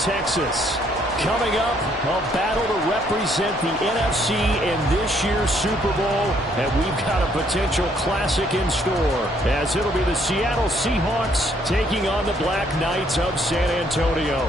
Texas. Coming up, a battle to represent the NFC in this year's Super Bowl, and we've got a potential classic in store, as it'll be the Seattle Seahawks taking on the Black Knights of San Antonio.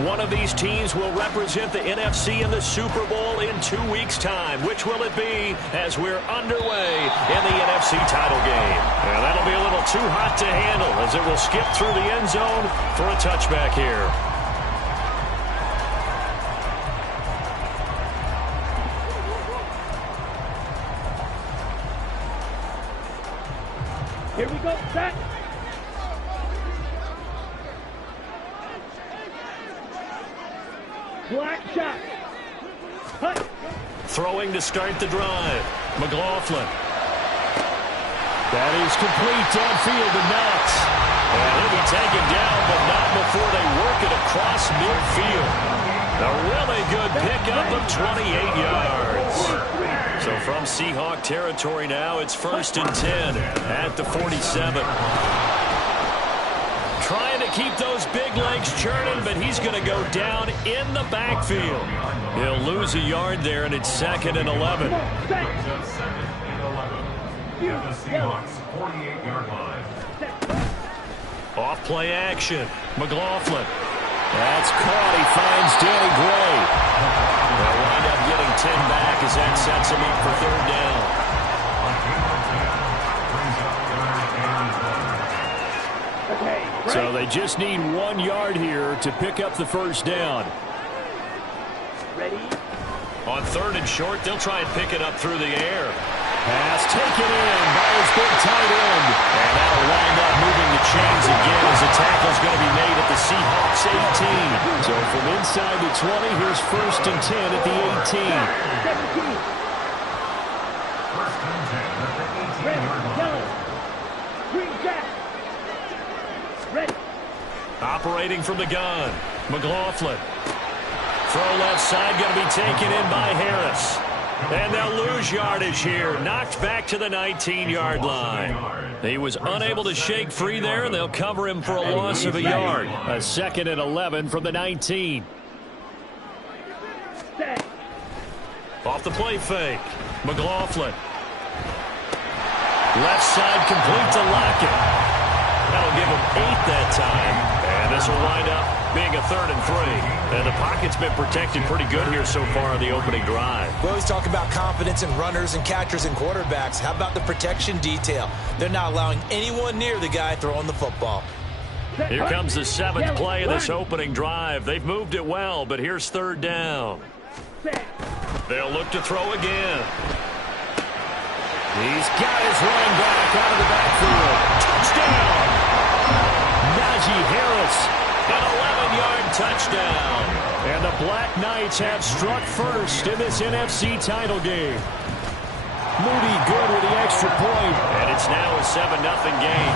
One of these teams will represent the NFC in the Super Bowl in 2 weeks' time. Which will it be as we're underway in the NFC title game? And that'll be a little too hot to handle as it will skip through the end zone for a touchback here. Here we go, set. Black shot. Hut. Throwing to start the drive. McLaughlin. That is complete downfield to Knox. And he'll be taken down, but not before they work it across midfield. A really good pickup of 28 yards. So from Seahawk territory now, it's 1st and 10 at the 47. Trying to keep those big legs churning, but he's going to go down in the backfield. He'll lose a yard there, and it's 2nd and 11. Off play action. McLaughlin. That's caught. He finds Danny Gray. They'll wind up getting 10 back as that sets him up for 3rd down. So they just need 1 yard here to pick up the 1st down. Ready? On 3rd and short, they'll try and pick it up through the air. Pass taken in by his big tight end. And that'll wind up moving the chains again as the tackle's going to be made at the Seahawks 18. So from inside the 20, here's 1st and 10 at the 18. 17. Red, yellow, green jack. Ready. Operating from the gun. McLaughlin. Throw left side going to be taken in by Harris. And they'll lose yardage here. Knocked back to the 19-yard line. He was unable to shake free there, and they'll cover him for a loss of a yard. A 2nd and 11 from the 19. Off the play fake. McLaughlin. Left side complete to Lockett. That'll give him 8 that time. And this will wind up being a 3rd and 3. And the pocket's been protected pretty good here so far on the opening drive. We always talk about confidence in runners and catchers and quarterbacks. How about the protection detail? They're not allowing anyone near the guy throwing the football. Here comes the 7th play of this opening drive. They've moved it well, but here's 3rd down. They'll look to throw again. He's got his running back out of the backfield. Touchdown! Najee Harris. An 11-yard touchdown. And the Black Knights have struck first in this NFC title game. Moody good with the extra point. And it's now a 7-0 game.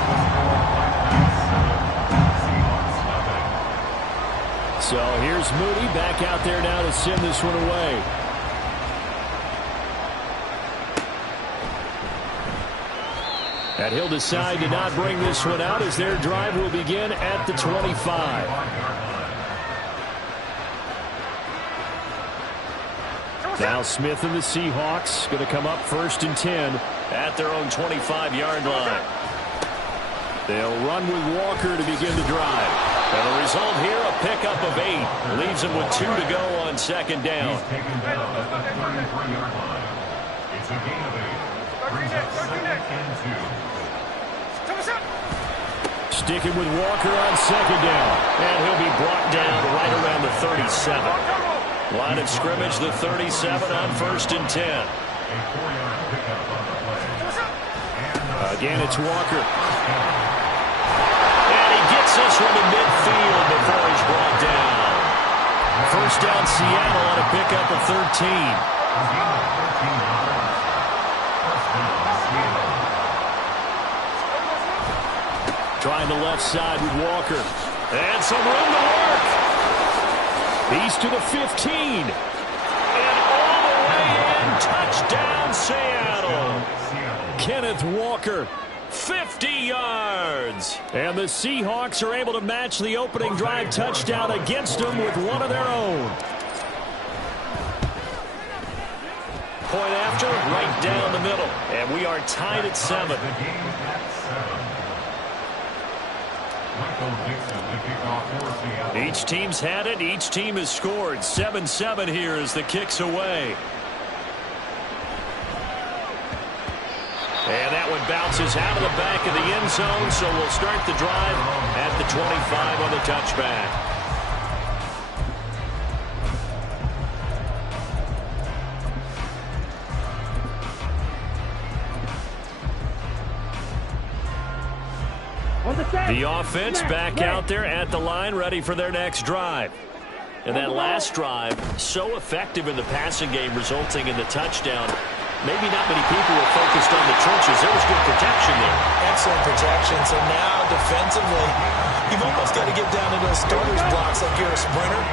So here's Moody back out there now to send this one away. And he'll decide to not bring this one out as their drive will begin at the 25. Now Smith and the Seahawks going to come up 1st and 10 at their own 25-yard line. They'll run with Walker to begin the drive. And the result here, a pickup of 8. Leaves them with 2 to go on 2nd down. He's taken down at the 33-yard line. It's a gain of 8. Brings up 2nd and 2. Sticking with Walker on 2nd down. And he'll be brought down right around the 37. Line of scrimmage, the 37 on 1st and 10. Again, it's Walker. And he gets this one to midfield before he's brought down. 1st down Seattle on a pickup of 13. Trying the left side with Walker. And some room to work. He's to the 15. And all the way in. Touchdown, Seattle. Kenneth Walker. 50 yards. And the Seahawks are able to match the opening drive touchdown against them with one of their own. Point after, right down the middle. And we are tied at 7. The game at 7. Michael Dixon to kick off for Seattle. Each team's had it. Each team has scored. 7-7 here as the kick's away. And that one bounces out of the back of the end zone, so we'll start the drive at the 25 on the touchback. On the set. The offense back out there at the line, ready for their next drive. And that last drive, so effective in the passing game, resulting in the touchdown. Maybe not many people were focused on the trenches. There was good protection there. Excellent protection. So now, defensively, you've almost got to get down to those starters blocks like you're a sprinter.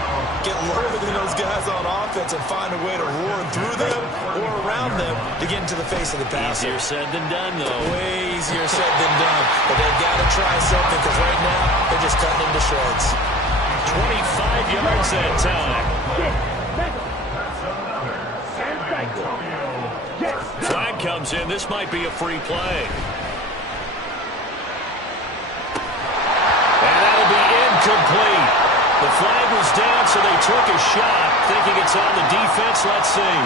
Get lower than those guys on offense and find a way to roar through them or around them to get into the face of the passer. Easier said than done, though. Way easier said than done. But they've got to try something because right now, they're just cutting into shreds. 25 yards that time. Flag comes in. This might be a free play. And that'll be incomplete. The flag was down, so they took a shot, thinking it's on the defense. Let's see.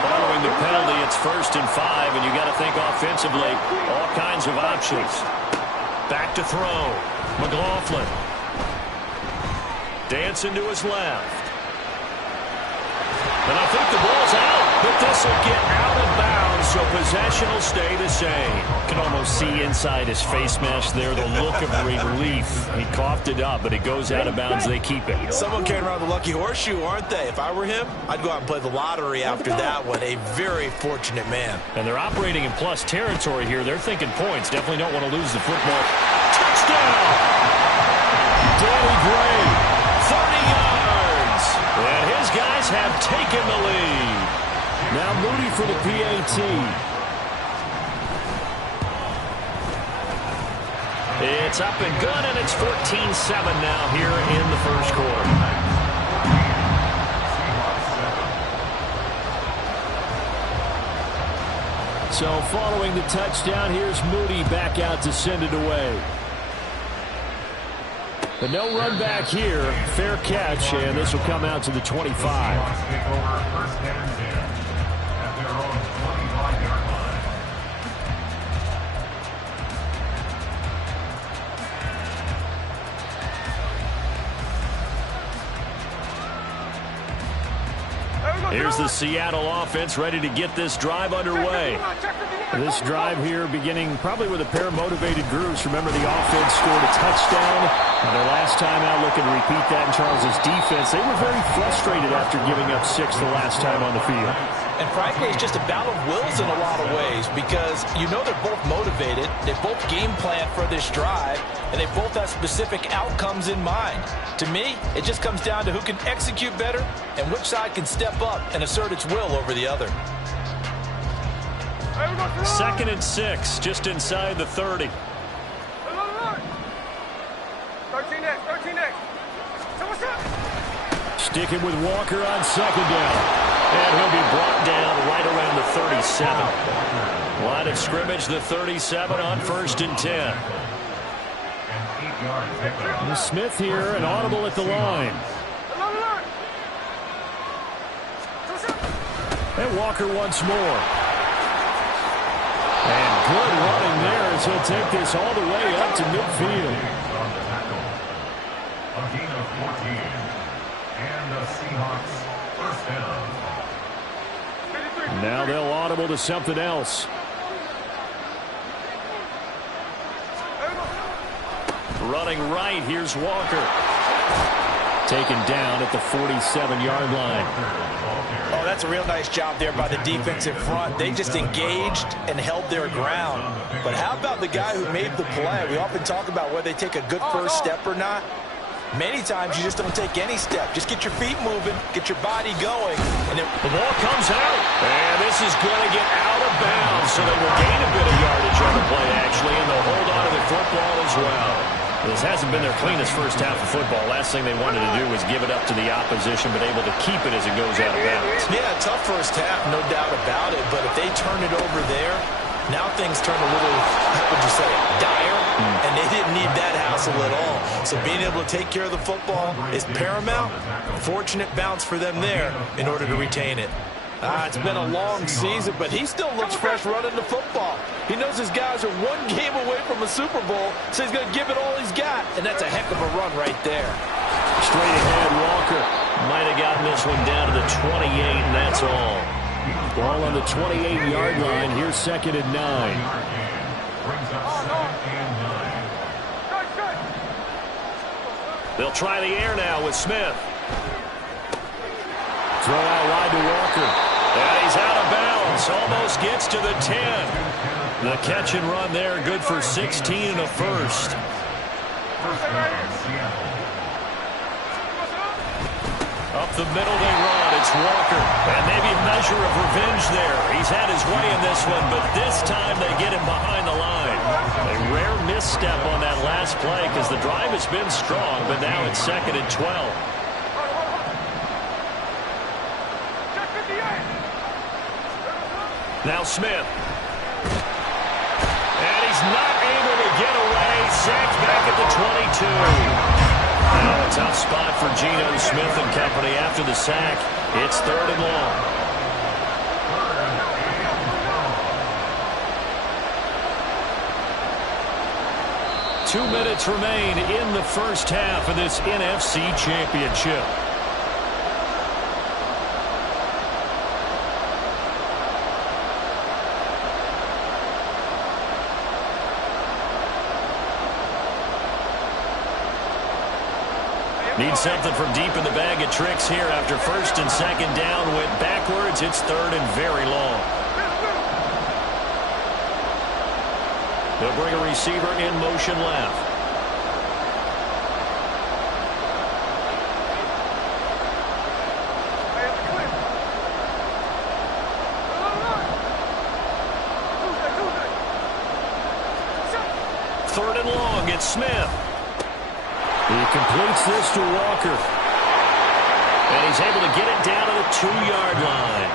Following the penalty, it's 1st and 5, and you got to think offensively, all kinds of options. Back to throw. McLaughlin. Dancing to his left. And I think the ball's out, but this will get out of bounds, so possession will stay the same. Can almost see inside his face mask there the look of relief. He coughed it up, but it goes out of bounds. They keep it. Someone carrying around the lucky horseshoe, aren't they? If I were him, I'd go out and play the lottery after that one. A very fortunate man. And they're operating in plus territory here. They're thinking points. Definitely don't want to lose the football. Touchdown! Danny Gray, 30 yards. And his guys have taken the lead. Now Moody for the PAT. It's up and good, and it's 14-7 now here in the first quarter. So following the touchdown, here's Moody back out to send it away. But no run back here. Fair catch, and this will come out to the 25. Seahawks take over 1st and 10 at their own 25-yard line. Here's the Seattle offense ready to get this drive underway. This drive here beginning probably with a pair of motivated groups. Remember, the offense scored a touchdown. Their last time out, looking to repeat that in Charles' defense. They were very frustrated after giving up 6 the last time on the field. And frankly, it's just a battle of wills in a lot of ways because you know they're both motivated. They both game plan for this drive, and they both have specific outcomes in mind. To me, it just comes down to who can execute better and which side can step up and assert its will over the other. 2nd and 6, just inside the 30. 13X. Sticking with Walker on 2nd down. And he'll be brought down right around the 37. Line of scrimmage, the 37 on 1st and 10. And Smith here, an audible at the line. And Walker once more. And good running there as he'll take this all the way up to midfield. A gain of 14. And the Seahawks 1st down. Now they'll audible to something else. Running right, here's Walker. taken down at the 47-yard line. Oh, that's a real nice job there by the defensive front. They just engaged and held their ground. But how about the guy who made the play? We often talk about whether they take a good first step or not. Many times you just don't take any step. Just get your feet moving, get your body going. And then The ball comes out. And this is going to get out of bounds, so they will gain a bit of yardage on the play, actually, and they'll hold on to the football as well. This hasn't been their cleanest first half of football. Last thing they wanted to do was give it up to the opposition, but able to keep it as it goes out of bounds. yeah, tough first half, no doubt about it. But if they turn it over there, now things turn a little, how would you say, dire. And they didn't need that hassle at all. So being able to take care of the football is paramount. Fortunate bounce for them there in order to retain it. It's been a long season, but he still looks fresh running the football. He knows his guys are one game away from a Super Bowl, so he's going to give it all he's got. And that's a heck of a run right there. Straight ahead, Walker might have gotten this one down to the 28, and that's all. Ball on the 28-yard line. Here's 2nd and 9. Brings up 2nd and 9. They'll try the air now with Smith. Throw out wide to Walker. And he's out of bounds. Almost gets to the 10. The catch and run there, good for 16 and a first. First down, Seattle. Up the middle they run. It's Walker. And maybe a measure of revenge there. He's had his way in this one, but this time they get him behind the line. A rare misstep on that last play because the drive has been strong, but now it's 2nd and 12. Now Smith. And he's not able to get away. Sacked back at the 22. Now a tough spot for Geno Smith and company after the sack. It's 3rd and long. 2 minutes remain in the first half of this NFC Championship. Need something from deep in the bag of tricks here after 1st and 2nd down. Went backwards. It's 3rd and very long. They'll bring a receiver in motion left. Third and long. It's Smith. He completes this to Walker. And he's able to get it down to the 2-yard line.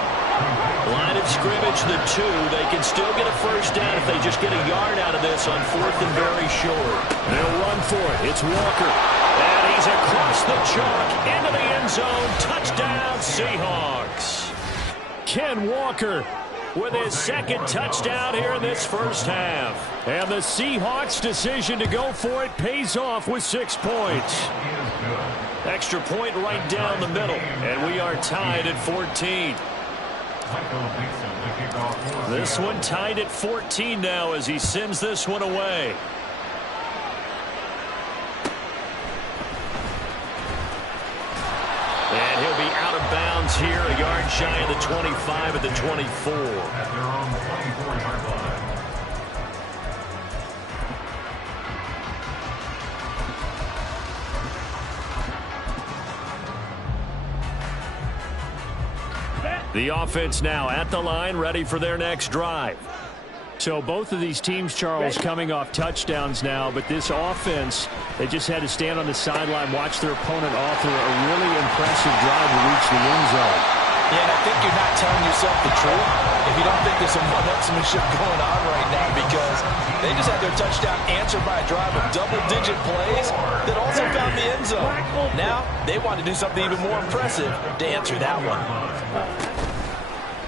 Line of scrimmage, the 2. They can still get a first down if they just get a yard out of this on 4th and very short. They'll run for it. It's Walker. And he's across the chalk into the end zone. Touchdown, Seahawks. Ken Walker with his 2nd touchdown here in this first half. And the Seahawks' decision to go for it pays off with 6 points. Extra point right down the middle. And we are tied at 14. This one tied at 14 now as he sends this one away. And he'll be out of bounds here, a yard shy of the 25 at the 24. At their own 24-yard line. The offense now at the line, ready for their next drive. So both of these teams, Charles, coming off touchdowns now, but this offense, they just had to stand on the sideline, watch their opponent author a really impressive drive to reach the end zone. Yeah, and I think you're not telling yourself the truth if you don't think there's some one-upsmanship going on right now, because they just had their touchdown answered by a drive of double-digit plays that also found the end zone. Now, they want to do something even more impressive to answer that one.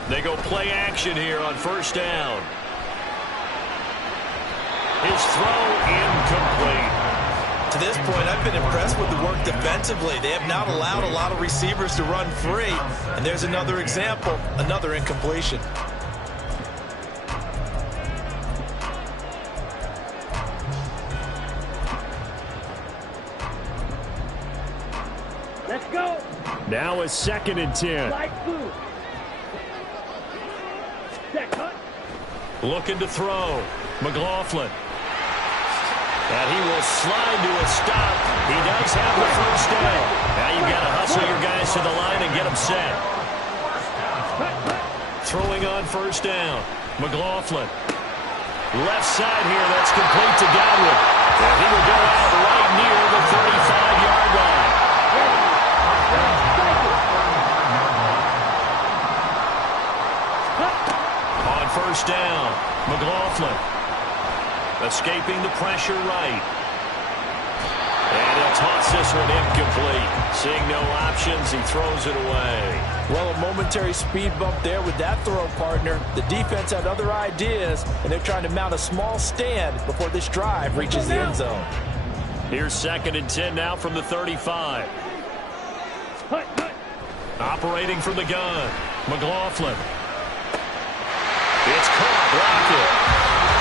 They go play action here on 1st down. His throw incomplete. To this point, I've been impressed with the work defensively. They have not allowed a lot of receivers to run free. And there's another example, another incompletion. Now a 2nd and 10. Light blue. Set cut. Looking to throw. McLaughlin. And he will slide to a stop. He does have the first down. Now you've got to hustle your guys to the line and get them set. Throwing on first down. McLaughlin. Left side here. That's complete to Godwin. And he will go out right near the 35-yard line. On first down, McLaughlin. Escaping the pressure right. And he'll toss this one incomplete. Seeing no options, he throws it away. Well, a momentary speed bump there with that throw, partner. The defense had other ideas, and they're trying to mount a small stand before this drive reaches the end zone. Here's 2nd and 10 now from the 35. Operating from the gun, McLaughlin. It's caught, blocked it.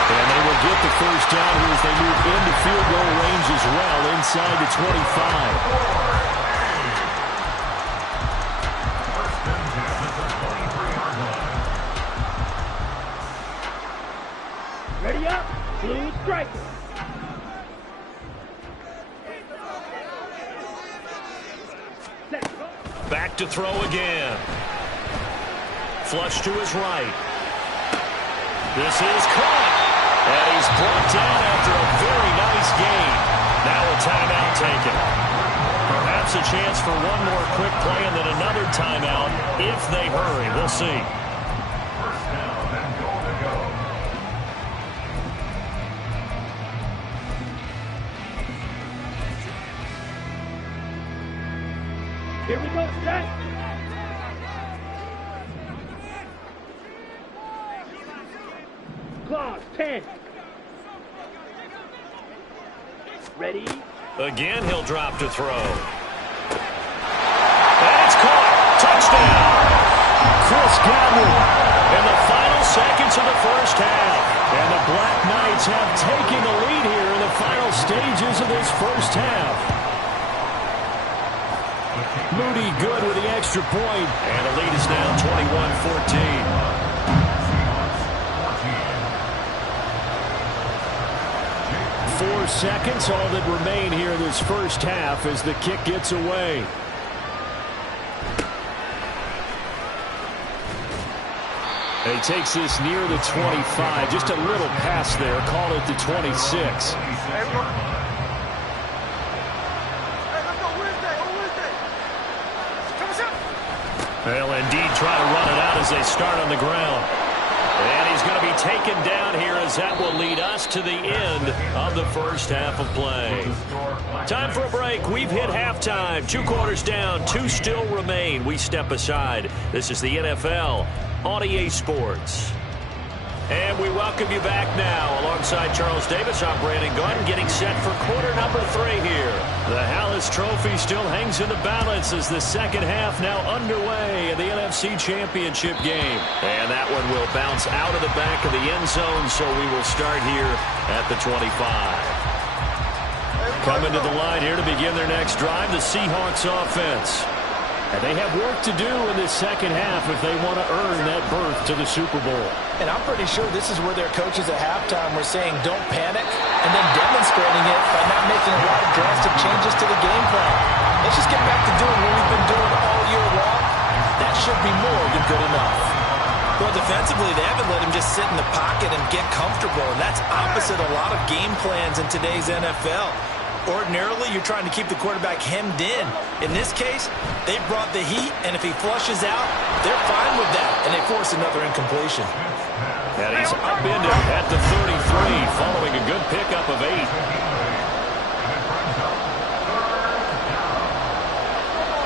And they will get the first down here as they move into field goal range as well, inside the 25. Ready up. Blue striker. Back to throw again. Flush to his right. This is caught. And he's brought down after a very nice gain. Now a timeout taken. Perhaps a chance for one more quick play and then another timeout if they hurry. We'll see. First down and goal to go. Here we go, set. Claws, 10. Ready? Again, he'll drop to throw. And it's caught. Touchdown. Chris Godwin in the final seconds of the first half. And the Black Knights have taken the lead here in the final stages of this first half. Moody good with the extra point. And the lead is now 21-14. 4 seconds, all that remain here in this first half as the kick gets away. He takes this near the 25. Just a little pass there. Call it the 26. They'll indeed try to run it out as they start on the ground. And he's going to be taken down here as that will lead us to the end of the first half of play. Time for a break. We've hit halftime. 2 quarters down. 2 still remain. We step aside. This is the NFL on EA Sports. And we welcome you back now. Alongside Charles Davis, I'm Brandon Gunn, getting set for quarter number 3 here. The Hallis Trophy still hangs in the balance as the second half now underway in the NFC Championship game. And that one will bounce out of the back of the end zone, so we will start here at the 25. Coming to the line here to begin their next drive, the Seahawks offense. And they have work to do in this second half if they want to earn that berth to the Super Bowl. And I'm pretty sure this is where their coaches at halftime were saying don't panic and then demonstrating it by not making a lot of drastic changes to the game plan. Let's just get back to doing what we've been doing all year long. That should be more than good enough. Well, defensively, they haven't let him just sit in the pocket and get comfortable, and that's opposite a lot of game plans in today's NFL. Ordinarily, you're trying to keep the quarterback hemmed in. In this case, they brought the heat, and if he flushes out, they're fine with that, and they force another incompletion. And he's upended at the 33 following a good pickup of 8.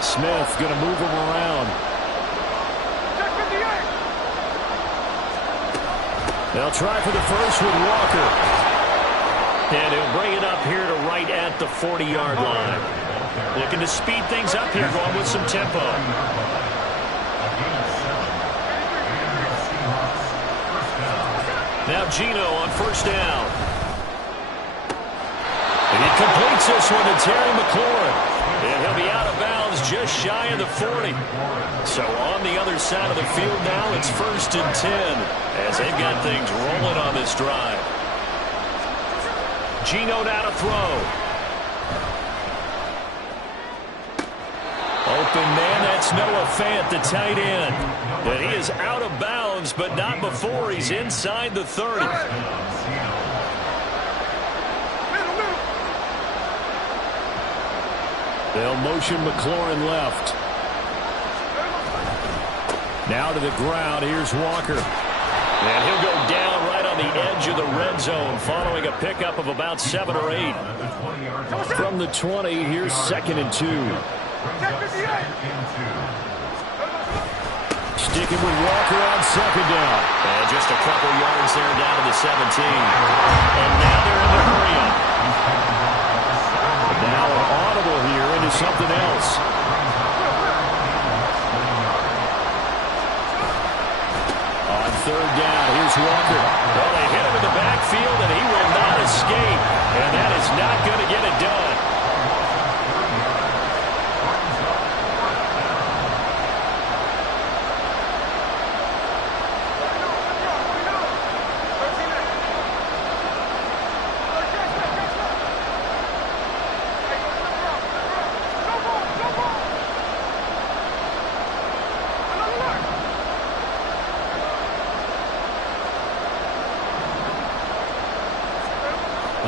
Smith going to move him around. They'll try for the first with Walker. And he'll bring it up here to right at the 40-yard line. Looking to speed things up here, going with some tempo. Now Geno on first down. And he completes this one to Terry McLaurin. And he'll be out of bounds just shy of the 40. So on the other side of the field now, it's 1st and 10 as they've got things rolling on this drive. Geno now to throw. Open man, that's Noah Fant, the tight end. And he is out of bounds, but not before he's inside the 30. They'll motion McLaurin left. Now to the ground. Here's Walker. And he'll go down right on the edge of the red zone following a pickup of about 7 or 8. From the 20, here's 2nd and 2. Sticking with Walker on 2nd down. And just a couple yards there down to the 17. And now they're in the hurry-up. Now an audible here into something else. On 3rd down, here's Walker. Well, they hit him in the backfield, and he will not escape. And that is not going to get it done.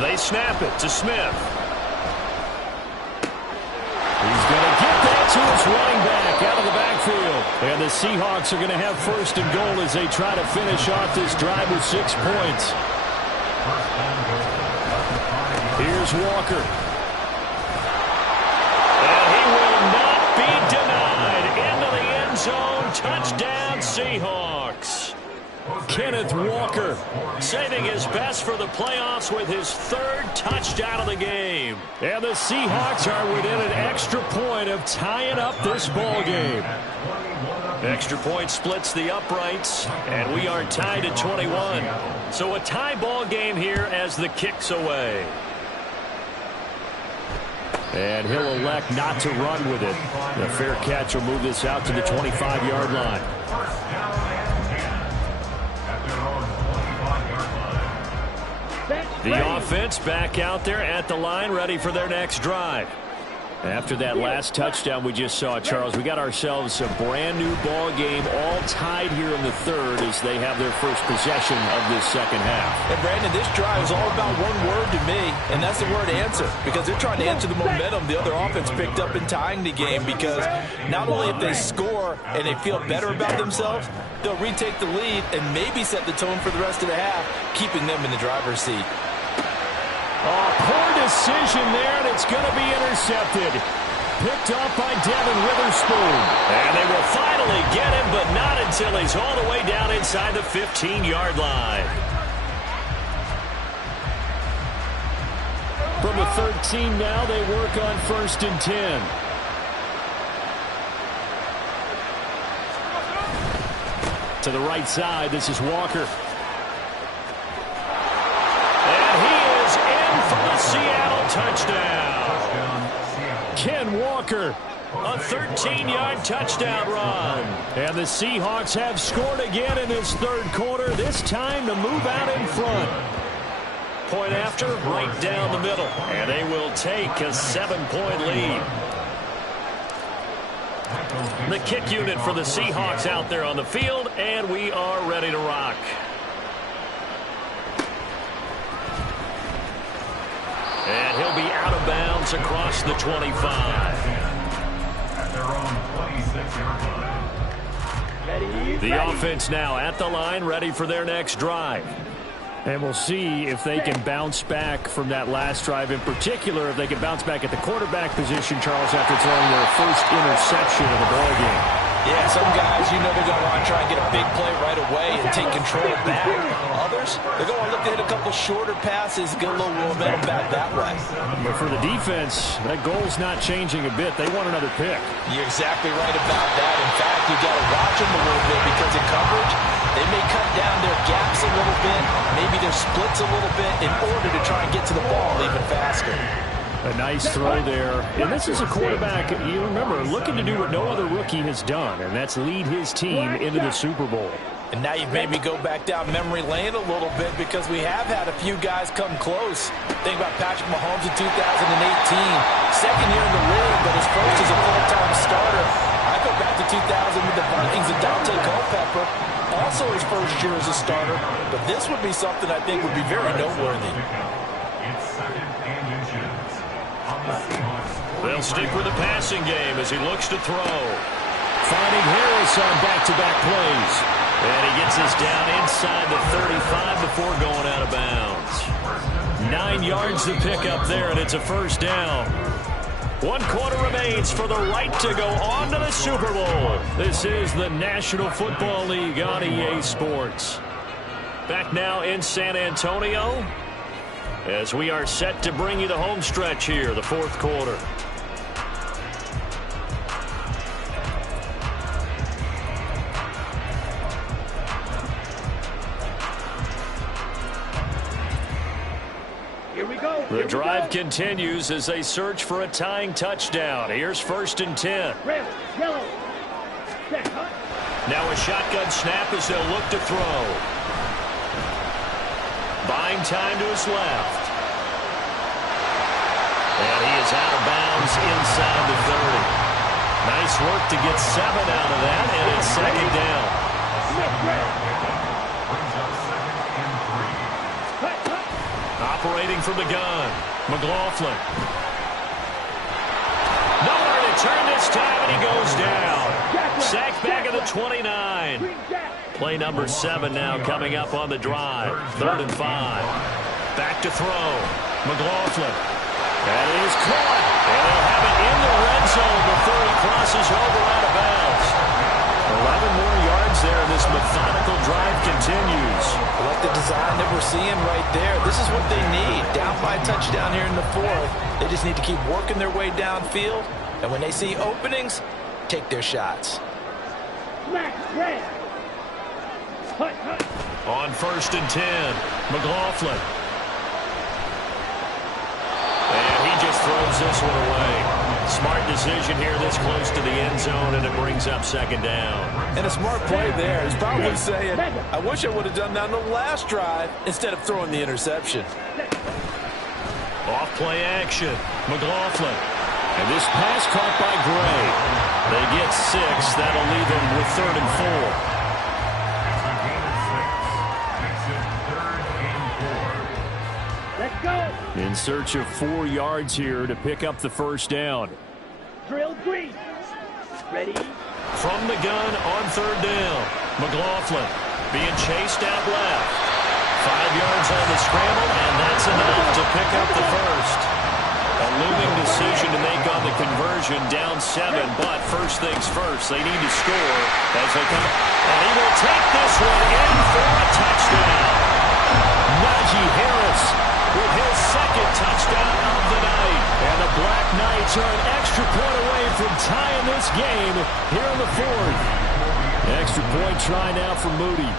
They snap it to Smith. He's going to get that to his running back out of the backfield. And the Seahawks are going to have 1st and goal as they try to finish off this drive with 6 points. Here's Walker. And he will not be denied. Into the end zone. Touchdown, Seahawks. Kenneth Walker saving his best for the playoffs with his 3rd touchdown of the game. And the Seahawks are within an extra point of tying up this ball game. Extra point splits the uprights, and we are tied at 21. So a tie ball game here as the kick's away. And he'll elect not to run with it. The fair catch will move this out to the 25-yard line. The offense back out there at the line, ready for their next drive. After that last touchdown we just saw, Charles, we got ourselves a brand new ball game, all tied here in the 3rd as they have their first possession of this 2nd half. And Brandon, this drive is all about one word to me, and that's the word answer, because they're trying to answer the momentum the other offense picked up in tying the game, because not only if they score and they feel better about themselves, they'll retake the lead and maybe set the tone for the rest of the half, keeping them in the driver's seat. Oh, poor decision there, and it's going to be intercepted. Picked up by Devin Witherspoon. And they will finally get him, but not until he's all the way down inside the 15-yard line. From the 13 now, they work on 1st and 10. To the right side, this is Walker. For the Seattle touchdown. Ken Walker. A 13-yard touchdown run. And the Seahawks have scored again in this 3rd quarter, this time to move out in front. Point after, right down the middle. And they will take a 7-point lead. The kick unit for the Seahawks out there on the field, and we are ready to rock. And he'll be out of bounds across the 25. At their own 26-yard line. The offense now at the line, ready for their next drive. And we'll see if they can bounce back from that last drive. In particular, if they can bounce back at the quarterback position, Charles, after throwing their first interception of the ballgame. Yeah, some guys, you know they're going to want to try and get a big play right away and take control back. Others, they're going to look to hit a couple shorter passes, get a little momentum back that way. But for the defense, that goal's not changing a bit. They want another pick. You're exactly right about that. In fact, you've got to watch them a little bit because in coverage, they may cut down their gaps a little bit, maybe their splits a little bit in order to try and get to the ball even faster. A nice throw there. And this is a quarterback, you remember, looking to do what no other rookie has done, and that's lead his team into the Super Bowl. And now you've made me go back down memory lane a little bit because we have had a few guys come close. Think about Patrick Mahomes in 2018. Second year in the league, but his first as a full-time starter. I go back to 2000 with the Vikings and Dante Culpepper. Also his first year as a starter. But this would be something I think would be very noteworthy. It's second and inches. On the Seahawks. They'll stick with the passing game as he looks to throw. Finding Harris on back-to-back plays. And he gets us down inside the 35 before going out of bounds. 9 yards to pick up there, and it's a first down. 1 quarter remains for the right to go on to the Super Bowl. This is the National Football League on EA Sports. Back now in San Antonio as we are set to bring you the home stretch here, the 4th quarter. The drive continues as they search for a tying touchdown. Here's 1st and 10. Red, yellow, set, hut. Now a shotgun snap as they'll look to throw. Buying time to his left. And he is out of bounds inside the 30. Nice work to get 7 out of that, and it's 2nd down. Brings up 2nd and 3. Operating from the gun, McLaughlin. Nowhere to turn this time, and he goes down. Sacked back at the 29. Play number 7 now coming up on the drive. 3rd and 5. Back to throw. McLaughlin. That is caught. And they'll have it in the red zone before he crosses over out of bounds. 11 more yards there, and this methodical drive continues. I like the design that we're seeing right there. This is what they need. Down by a touchdown here in the 4th. They just need to keep working their way downfield. And when they see openings, take their shots. Smack, red. Hut, hut. On 1st and 10, McLaughlin. And he just throws this one away. Smart decision here this close to the end zone, and it brings up 2nd down. And a smart play there. He's probably saying, I wish I would have done that on the last drive instead of throwing the interception. Off play action. McLaughlin. And this pass caught by Gray. They get 6. That'll leave them with 3rd and 4. It's a gain of 6. Makes it 3rd and 4. Let's go. In search of 4 yards here to pick up the first down. Drill green. Ready. From the gun on 3rd down. McLaughlin being chased out left. 5 yards on the scramble, and that's enough to pick up the first. A looming decision to make on the conversion, down 7, but first things first, they need to score as they come. And he will take this one in for a touchdown. Najee Harris with his 2nd touchdown of the night. And the Black Knights are an extra point away from tying this game here in the 4th. Extra point try now for Moody.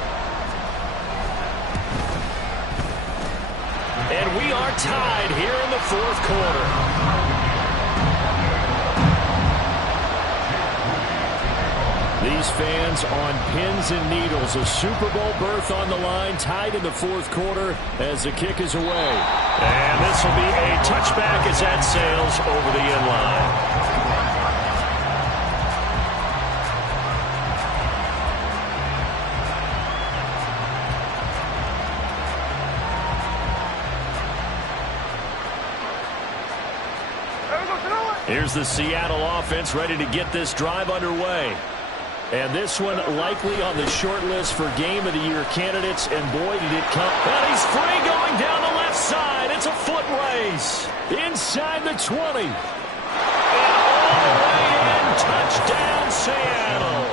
And we are tied here in the 4th quarter. These fans on pins and needles. A Super Bowl berth on the line, tied in the 4th quarter as the kick is away. And this will be a touchback as that sails over the end line. Here's the Seattle offense ready to get this drive underway. And this one likely on the short list for Game of the Year candidates. And boy, did it come. And he's free going down the left side. It's a foot race. Inside the 20. And all the way in. Touchdown, Seattle.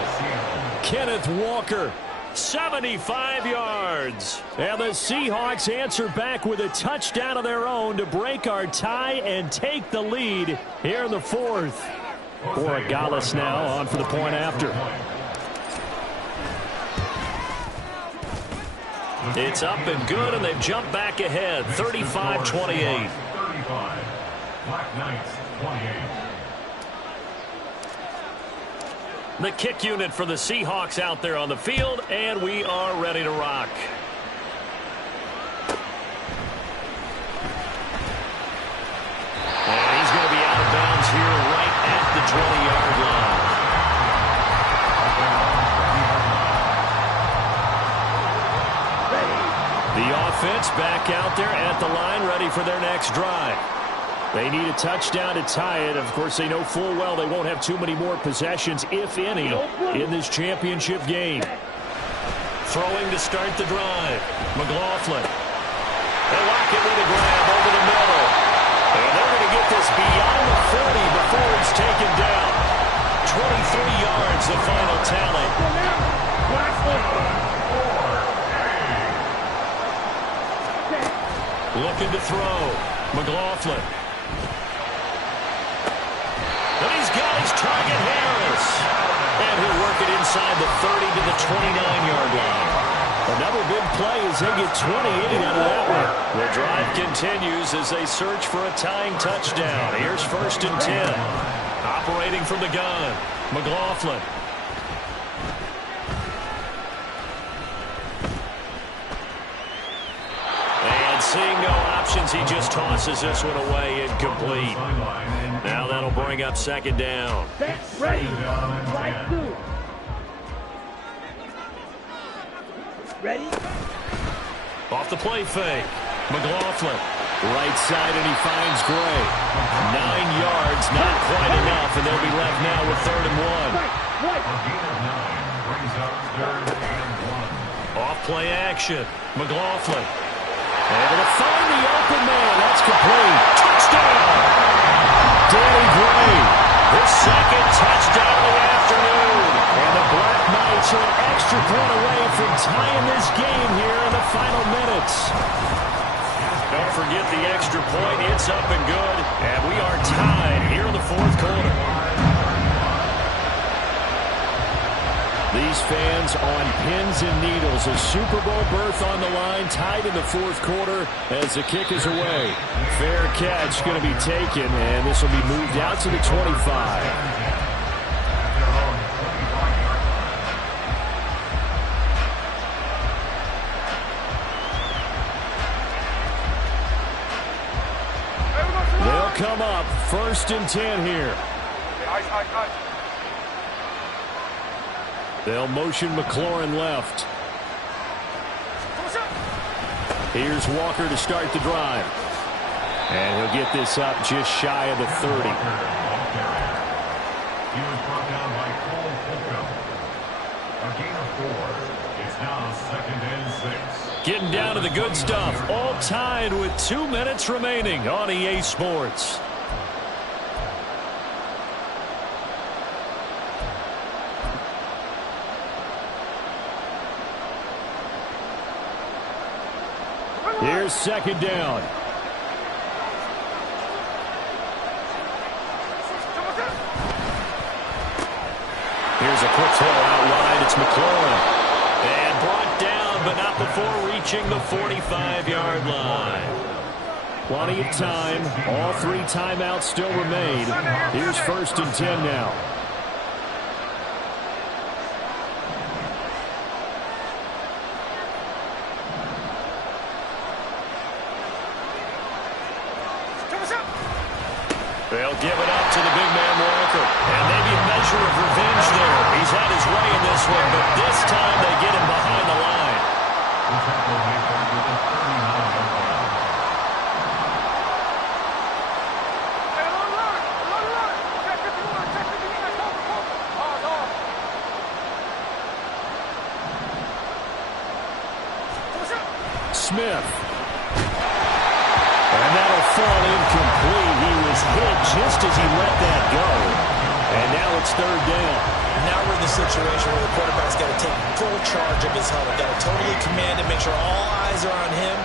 Kenneth Walker. 75 yards. And the Seahawks answer back with a touchdown of their own to break our tie and take the lead here in the 4th. Borregales now on for the point after. It's up and good, and they've jumped back ahead, 35-28. Black Knights 28. The kick unit for the Seahawks out there on the field, and we are ready to rock. And he's going to be out of bounds here right at the 20-yard line. The offense back out there at the line, ready for their next drive. They need a touchdown to tie it. Of course, they know full well they won't have too many more possessions, if any, in this championship game. Throwing to start the drive. McLaughlin. They lock it with a grab over the middle. And they're going to get this beyond the 40 before it's taken down. 23 yards, the final tally. Looking to throw. McLaughlin. And he's got his target, Harris. And he'll work it inside the 30 to the 29-yard line. Another big play as they get 28 out of that one. The drive continues as they search for a tying touchdown. Here's 1st and 10. Operating from the gun, McLaughlin. And seeing no options, he just tosses this one away incomplete. Now that'll bring up 2nd down. Ready. Slide 2. Ready. Off the play fake. McLaughlin. Right side, and he finds Gray. 9 yards, not quite enough, and they'll be left now with 3rd and 1. A gain of 9 brings up 3rd and 1. Off play action. McLaughlin. Able to find the open man. That's complete. Touchdown! Danny Gray. His 2nd touchdown of the afternoon. And the Black Knights are an extra point away from tying this game here in the final minutes. Don't forget the extra point. It's up and good. And we are tied here in the 4th quarter. These fans on pins and needles. A Super Bowl berth on the line, tied in the 4th quarter as the kick is away. Fair catch going to be taken, and this will be moved out to the 25. They'll come up 1st and 10 here. They'll motion McLaurin left. Here's Walker to start the drive. And he'll get this up just shy of the 30. He was brought down by Cole Holcomb. A gain of 4. It's now 2nd and 6. Getting down to the good stuff. All tied with 2 minutes remaining on EA Sports. Here's 2nd down. Here's a quick throw out wide. It's McLaurin. And brought down, but not before reaching the 45-yard line. Plenty of time. All 3 timeouts still remain. Here's 1st and 10 now. They'll give it up to the big man Walker. And maybe a measure of revenge there. He's had his way in this one, but this time they get him behind the line. Smith. And that'll fall incomplete. He was hit just as he let that go. And now it's 3rd down. Now we're in the situation where the quarterback's got to take full charge of his huddle. Got to totally command it, make sure all eyes are on him.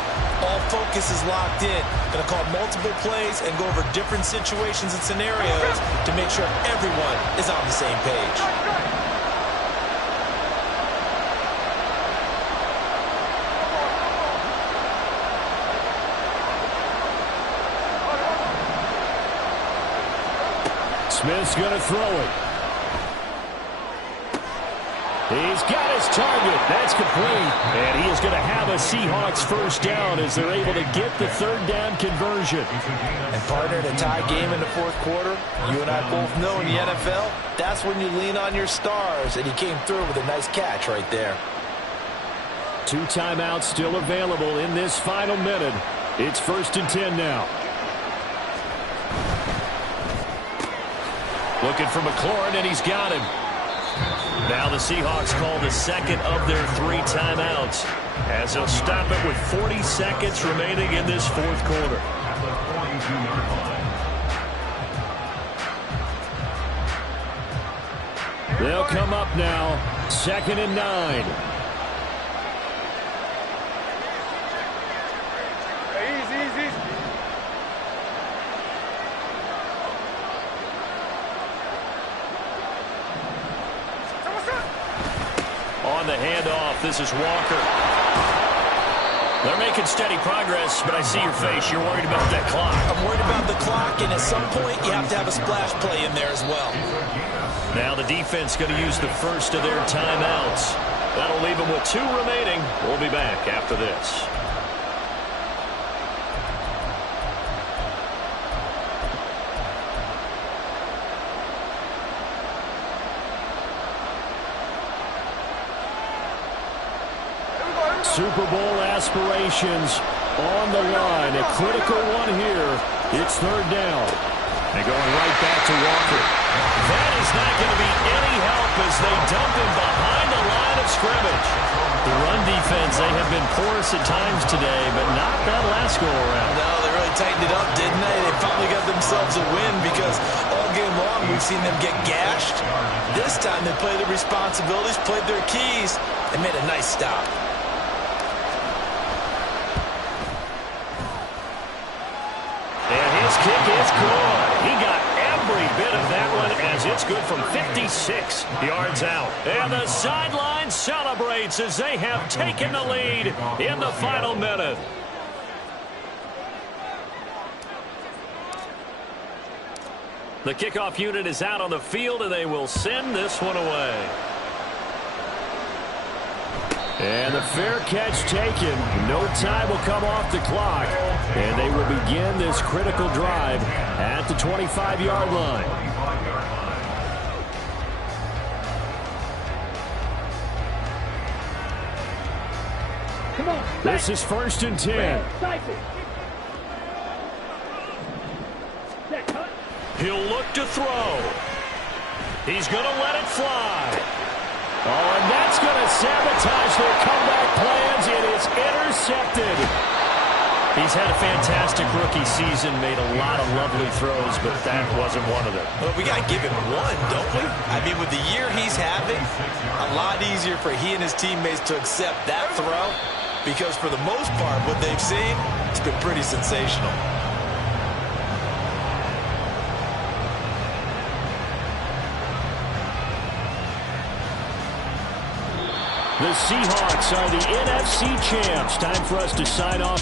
All focus is locked in. Going to call multiple plays and go over different situations and scenarios to make sure everyone is on the same page. Smith's going to throw it. He's got his target. That's complete. And he is going to have a Seahawks first down as they're able to get the third down conversion. And partner, in a tie game in the fourth quarter, you and I both know in the NFL, that's when you lean on your stars. And he came through with a nice catch right there. 2 timeouts still available in this final minute. It's 1st and 10 now. Looking for McLaurin, and he's got him. Now the Seahawks call the second of their 3 timeouts as they'll stop it with 40 seconds remaining in this fourth quarter. At the 42-yard line. They'll come up now. 2nd and 9. Easy. On the handoff, this is Walker. They're making steady progress, but I see your face. You're worried about that clock. I'm worried about the clock, and at some point, you have to have a splash play in there as well. Now the defense going to use the first of their timeouts. That'll leave them with 2 remaining. We'll be back after this. Super Bowl aspirations on the line. A critical one here. It's 3rd down. They're going right back to Walker. That is not going to be any help as they dump him behind the line of scrimmage. The run defense, they have been porous at times today, but not that last go-around. No, they really tightened it up, didn't they? They finally got themselves a win because all game long we've seen them get gashed. This time they played their responsibilities, played their keys, and made a nice stop. And his kick is good. He got every bit of that one as it's good from 56 yards out. And the sideline celebrates as they have taken the lead in the final minute. The kickoff unit is out on the field, and they will send this one away. And the fair catch taken. No time will come off the clock. And they will begin this critical drive at the 25-yard line. Come on. This is 1st and 10. Cycle. That cut. He'll look to throw. He's going to let it fly. Oh, and that's going to sabotage their comeback plans. It is intercepted. He's had a fantastic rookie season, made a lot of lovely throws, but that wasn't one of them. Well, we got to give him one, don't we? I mean, with the year he's having, a lot easier for he and his teammates to accept that throw because for the most part, what they've seen, it's been pretty sensational. The Seahawks are the NFC champs. Time for us to sign off.